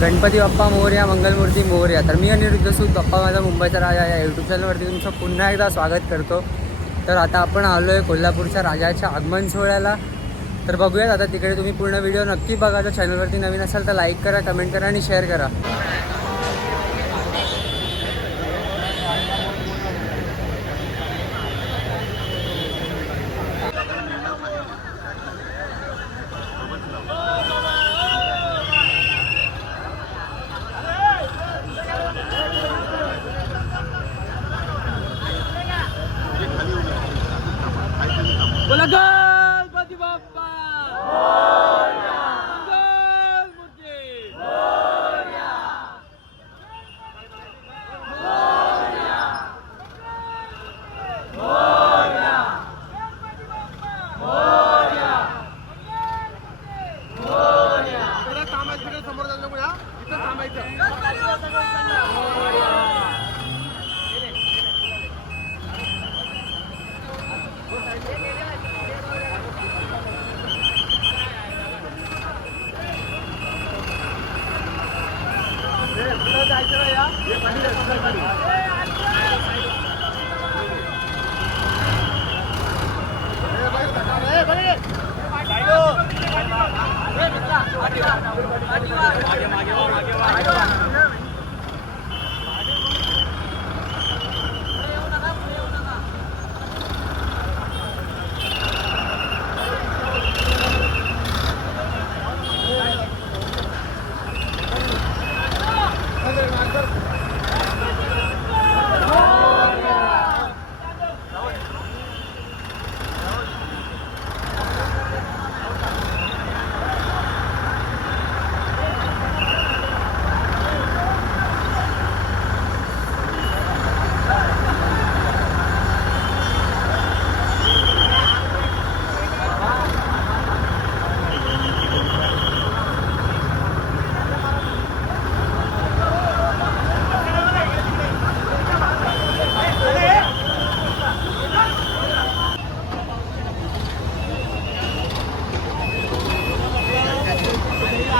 गणपती बाप्पा मोर्या मंगलमूर्ती मोर्या. तर मी अनिरुद्ध सूद बाप्पा माझा मुंबईचा राजा या यूट्यूब चॅनलवरती तुमचं पुन्हा एकदा स्वागत करतो. तर आता आपण आलो आहे कोल्हापूरच्या राजाच्या आगमन सोहळ्याला. तर बघूयात आता तिकडे तुम्ही पूर्ण व्हिडिओ नक्की बघा. जर चॅनलवरती नवीन असाल तर लाईक करा कमेंट करा आणि शेअर करा. बोला गणपती बाप्पा! मागे मागे मागे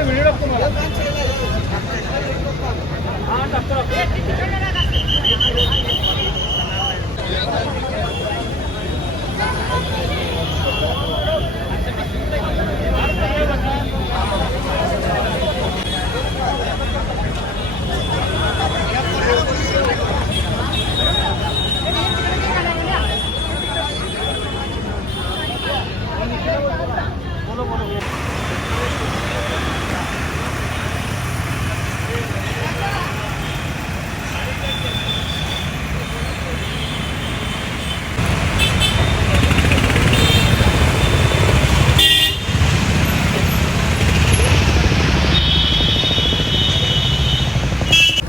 el libro como la...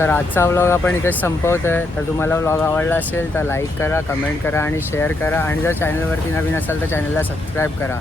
तर आजचा व्लॉग आपण इथे संपवतो आहे तर तुम्हाला व्लॉग आवडला असेल तर लाईक करा कमेंट करा आणि शेअर करा. आणि जर चॅनलवरती नवीन असाल तर चॅनलला सबस्क्राईब करा.